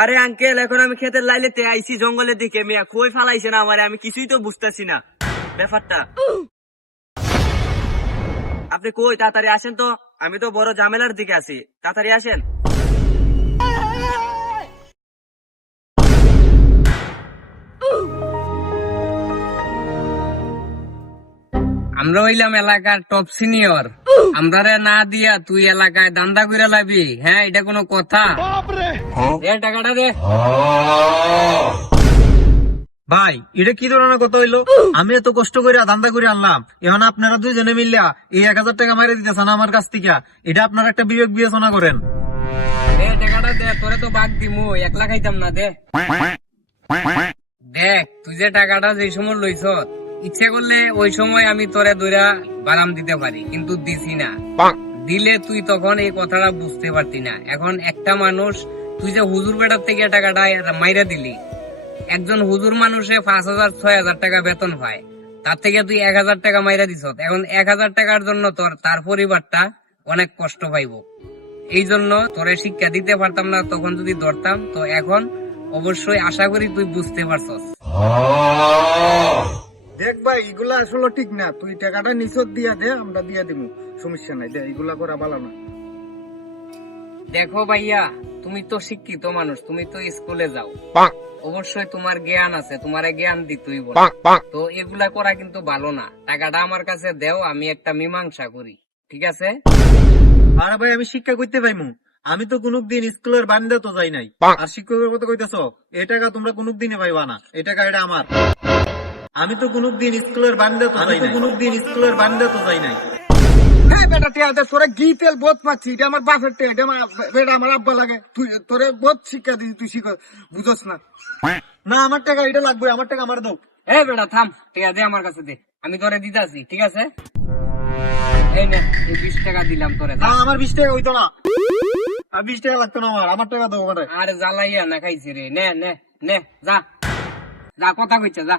আরে আঙ্কেল, এখন আমি খেতের লাইলেতে আইছি, জঙ্গলের দিকে। মিয়া, কই ফালাইছে না আমারে? আমি কিছুই তো বুঝতেছি না। ব্যাপারটা? আপনি কই? তাড়াতাড়ি আসেন তো। আমি তো বড় ঝামেলার দিকে আছি। তাড়াতাড়ি আসেন। আমরা হইলাম এলাকার টপ সিনিয়র আমরা না দিয়া তুই এলাকায় দান্দা করে লাবি। হ্যাঁ এটা কোনো কথা। টাকাটা দে। ভাই এটা কি ধরনের কথা হইল? আমি এত কষ্ট করে ধান্দা করে আনলাম। এখন আপনারা দুইজনে মিললা এই এক হাজার টাকা মাইরে দিতেছেন আমার কাছ থেকে। এটা আপনারা একটা বিবেক বিবেচনা করেন। দে টাকাটা দে তোরে তো বাগ দিমু একলা খাইতাম না দে। দেখ তুই যে টাকাটা যে সময় লইছ ইচ্ছে করলে ওই সময় আমি তোরে দইরা বারাম দিতে পারি কিন্তু দিছি না। দিলে তুই তখন এই কথাটা বুঝতে পারতি না। এখন একটা মানুষ তুই যে হুজুর বেটার থেকে টাকাটা মাইরা দিলি একজন হুজুর মানুষে পাঁচ হাজার ছয় হাজার টাকা বেতন পায় তার থেকে তুই এক হাজার টাকা মাইরা দিছ এখন এক হাজার টাকার জন্য তোর তার পরিবারটা অনেক কষ্ট পাইব। এই জন্য তোরে শিক্ষা দিতে পারতাম না তখন যদি ধরতাম তো এখন অবশ্যই আশা করি তুই বুঝতে পারছস। দেখ ভাই এগুলা আসলে ঠিক না। তুই টাকাটা নিচত দিয়া দে আমরা দিয়া দিব সমস্যা নাই দে এগুলা করা ভালো না। দেখো ভাইয়া তুমি তো শিক্ষিত মানুষ তুমি তো স্কুলে যাও। অবশ্যই তোমার জ্ঞান আছে তোমার জ্ঞান দিতেই বল। তো এগুলা করা কিন্তু ভালো না। টাকাটা আমার কাছে দেও আমি একটা মীমাংসা করি ঠিক আছে? আরে ভাই আমি শিক্ষা করতে পাইমু। আমি তো কোন দিন স্কুলের বান্দা তো যাই নাই। আর শিক্ষকের কথা কইতেছ এই টাকা তোমরা কোন দিনে পাইবা না। এই টাকা এটা আমার। আমি তো কোন দিন স্কুলের বান্দা তো যাই নাই। কোন দিন স্কুলের বান্দা তো যাই নাই। বেটা টিয়া দে তোরা গি তেল বোধ পাচ্ছি এটা আমার বাপের টিয়া এটা আমার বেটা আমার আব্বা লাগে। তুই তোরে বোধ শিক্ষা দিছি তুই শিখ বুঝস না। না আমার টাকা এটা লাগবে আমার টাকা আমার দাও। এ বেটা থাম ঠিক আছে আমার কাছে দে। আমি তোরে দিতাছি ঠিক আছে? এই নে এই বিশ টাকা দিলাম তোরে না আমার বিশ টাকা হইতো না। আর বিশ টাকা লাগতো না আমার আমার টাকা দাও আর জ্বালাইয়া না খাইছি রে নে নে নে যা। যা কথা কইছে যা।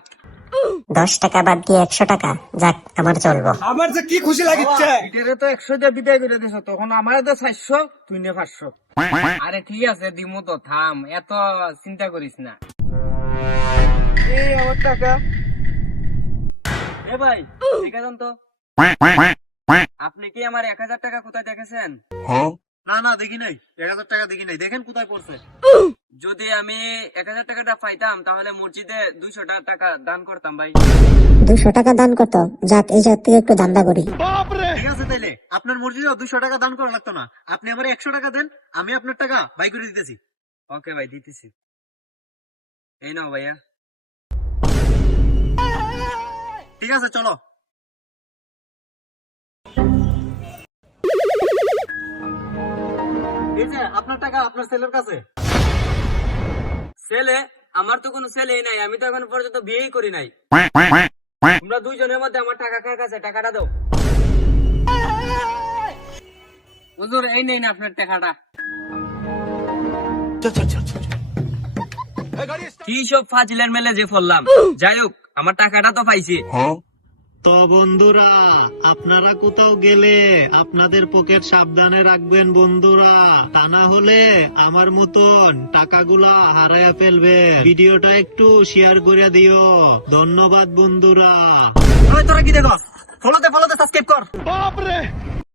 দশ টাকা বাদ দিয়ে একশো টাকা। যাক আমার চলবো। আমার যে কি খুশি লাগিচ্ছে? এটারে তো একশো দিয়ে বিদায় করে দিছ তখন আমার তো চারশো তুই নে পাঁচশো। আরে ঠিক আছে দিমু তো থাম এত চিন্তা করিস না। এই আমার টাকা। এ ভাই ঠিক তো। আপনি কি আমার এক হাজার টাকা কোথায় দেখেছেন? না না দেখি নাই এক হাজার টাকা দেখি নাই। দেখেন কোথায় পড়ছে। যদি আমি এক হাজার টাকাটা পাইতাম তাহলে মসজিদে দুইশো টাকা দান করতাম ভাই। দুশো টাকা দান করতো। যাক এই জাত থেকে একটু দান্দা করি। ঠিক আছে তাইলে আপনার মসজিদে দুশো টাকা দান করা লাগতো না। আপনি আমার একশো টাকা দেন আমি আপনার টাকা বাই করে দিতেছি। ওকে ভাই দিতেছি। এই নাও ভাইয়া। ঠিক আছে চলো। এই যে আপনার টাকা আপনার ছেলের কাছে। ছেলে, আমার তো কোনো ছেলেই নাই, আমি তো এখন পর্যন্ত বিয়েই করি নাই। তোমরা দুইজনের মধ্যে আমার টাকা কার কাছে? টাকাটা দাও। হুজুর, এই নেই না আপনার টাকাটা। কি সব ফাজিলের মেলে যে ফললাম? যাই হোক, আমার টাকাটা তো পাইছি। তো বন্ধুরা আপনারা কোথাও গেলে আপনাদের পকেট সাবধানে রাখবেন বন্ধুরা। তা না হলে আমার মতন টাকাগুলা হারাইয়া ফেলবে। ভিডিওটা একটু শেয়ার করে দিও। ধন্যবাদ বন্ধুরা। তোরা কি দেখো? ফলোতে ফলোতে সাবস্ক্রাইব কর।